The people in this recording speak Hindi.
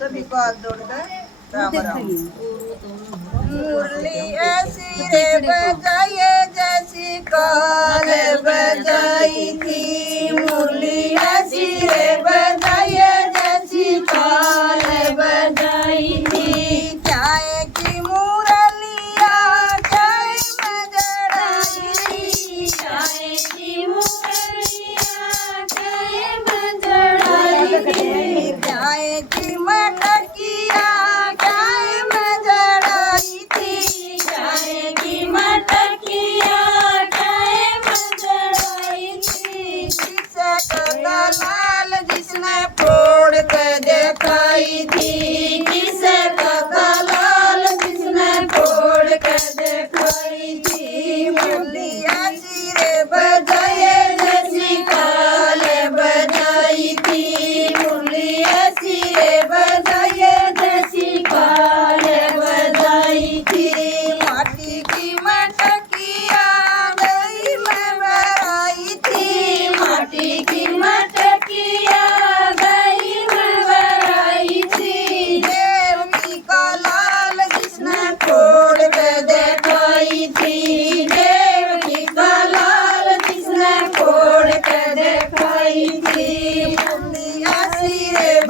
सभी को हाथ जोड़कर राम राम। मुरली ऐसी रे बजाइए जैसी काल बजाई थी, मुरली ऐसी रे बजाइए जैसी काल बजाई थी। चाय की मुरलिया चाय में जड़ाई थी, चाय की मुरलिया चाय में जड़ाई थी। चाय की मटकिया चाय में जड़ाई थी, चाय की मटकिया चाय में जड़ाई थी। किसे का लाल जिसने फोड़ के दिखाई थी, किसे का लाल जिसने फोड़ के दिखाई थी। मुरली ऐसी रे बजाइए जैसी काल बजाई थी, मुरली ऐसी रे बजाइए जैसी काल बजाई थी। माटी की मटकिया गई में भराई थी, माटी की मटकिया गई में भराई थी। देवकी का लाल जिसने फोड़ के दिखाई थी, देवकी का लाल जिसने फोड़ के दिखाई थी। मुरली ऐसी रे